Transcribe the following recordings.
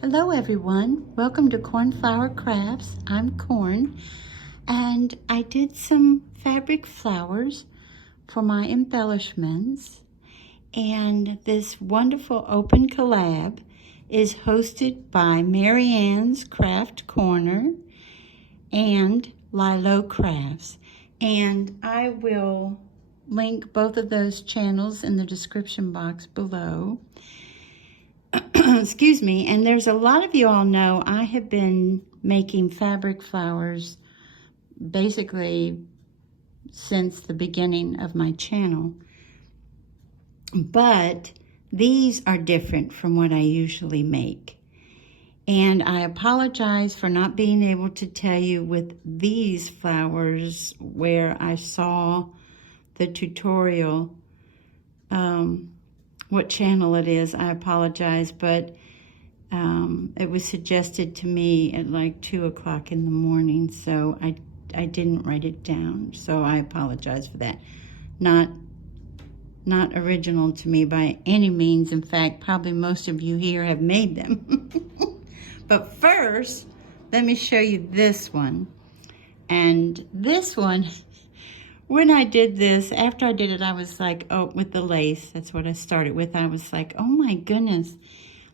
Hello everyone, welcome to Cornflower Crafts. I'm Corn, and I did some fabric flowers for my embellishments, and this wonderful open collab is hosted by Marianne's Craft Corner and Lilo Crafts, and I will link both of those channels in the description box below. Excuse me. And there's a lot of you all know I have been making fabric flowers basically since the beginning of my channel, but these are different from what I usually make, and I apologize for not being able to tell you with these flowers where I saw the tutorial what channel it is. I apologize, but it was suggested to me at like 2 o'clock in the morning, so I didn't write it down, so I apologize for that. Not original to me by any means. In fact, probably most of you here have made them. But first, let me show you this one. And this one, when I did this, after I did it, I was like, oh, with the lace, that's what I started with. I was like, oh my goodness,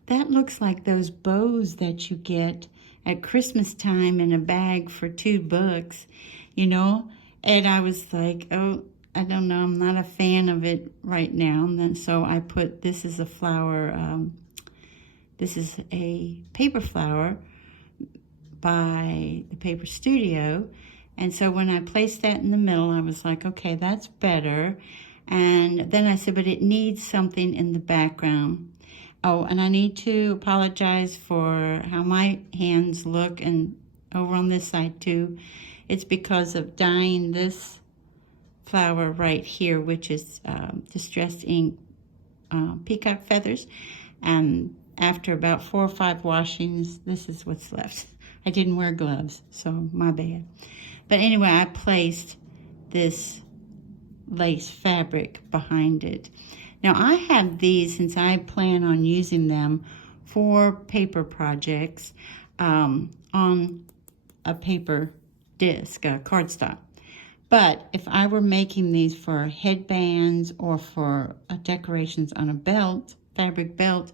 that looks like those bows that you get at Christmas time in a bag for $2, you know? And I was like, oh, I don't know, I'm not a fan of it right now. And then so I put, this is a flower, this is a paper flower by the Paper Studio. And so when I placed that in the middle, I was like, okay, that's better. And then I said, but it needs something in the background. Oh, and I need to apologize for how my hands look, and over on this side too. It's because of dyeing this flower right here, which is distressed ink peacock feathers. And after about 4 or 5 washings, this is what's left. I didn't wear gloves, so my bad. But anyway, I placed this lace fabric behind it. Now I have these, since I plan on using them for paper projects, on a paper disc, a cardstock. But if I were making these for headbands or for decorations on a belt, fabric belt,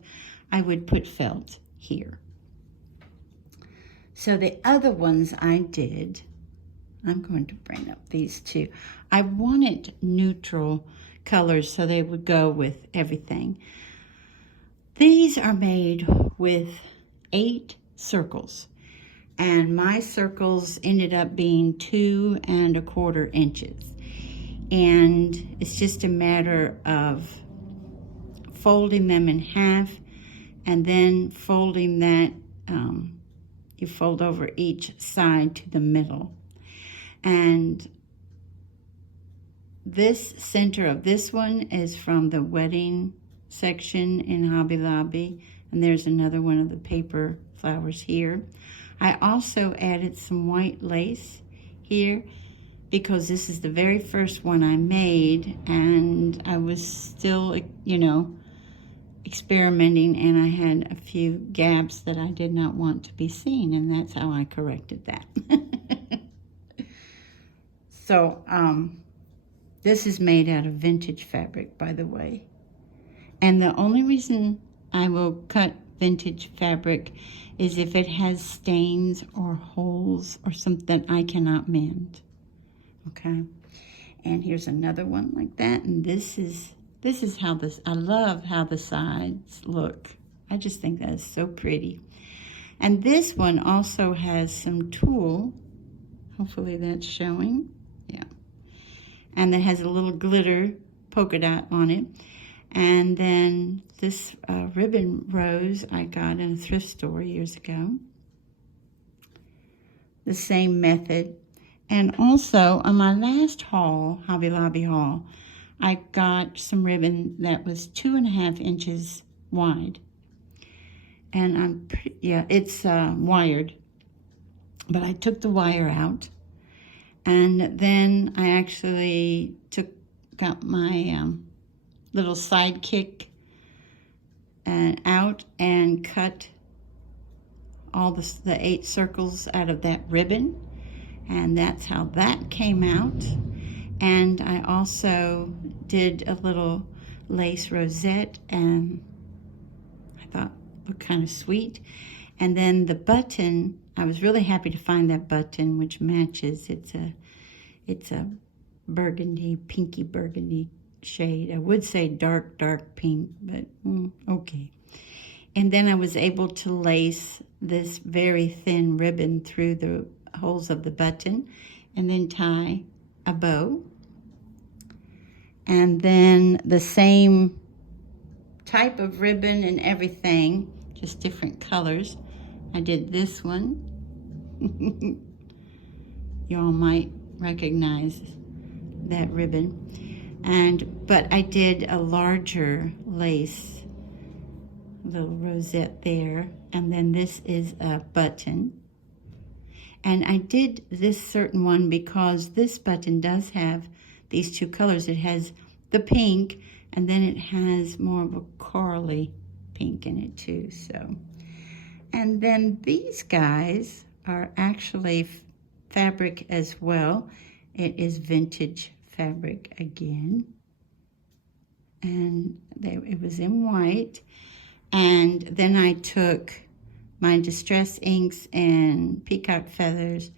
I would put felt here. So the other ones I did, I'm going to bring up these two. I wanted neutral colors so they would go with everything. These are made with 8 circles, and my circles ended up being 2 1/4 inches. And it's just a matter of folding them in half and then folding that, you fold over each side to the middle. And this center of this one is from the wedding section in Hobby Lobby, and there's another one of the paper flowers here. I also added some white lace here because this is the very first one I made, and I was still, you know, experimenting, and I had a few gaps that I did not want to be seen, and that's how I corrected that. So, this is made out of vintage fabric, by the way. And the only reason I will cut vintage fabric is if it has stains or holes or something I cannot mend. Okay. And here's another one like that. And this is how this, I love how the sides look. I just think that is so pretty. And this one also has some tulle. Hopefully that's showing. Yeah. And it has a little glitter polka dot on it. And then this ribbon rose I got in a thrift store years ago. The same method. And also on my last haul, Hobby Lobby haul, I got some ribbon that was 2 1/2 inches wide. And it's wired. But I took the wire out. And then I actually got my little sidekick out and cut all the 8 circles out of that ribbon, and that's how that came out. And I also did a little lace rosette, and I thought looked kind of sweet. And then the button, I was really happy to find that button, which matches. It's a burgundy, pinky burgundy shade. I would say dark pink, but okay. And then I was able to lace this very thin ribbon through the holes of the button and then tie a bow. And then the same type of ribbon and everything, just different colors. I did this one. You all might recognize that ribbon. But I did a larger lace, little rosette there, and then this is a button. And I did this certain one because this button does have these 2 colors. It has the pink, and then it has more of a corally pink in it too. So, and then these guys are actually fabric as well. It is vintage fabric again, and it was in white. And then I took my distress inks and peacock feathers,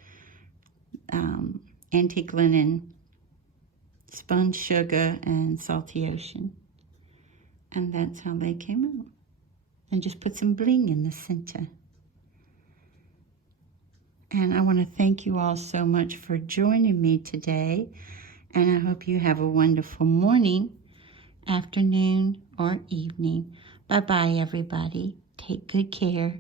antique linen, spun sugar, and salty ocean. And that's how they came out. And just put some bling in the center. And I want to thank you all so much for joining me today. And I hope you have a wonderful morning, afternoon, or evening. Bye-bye, everybody. Take good care.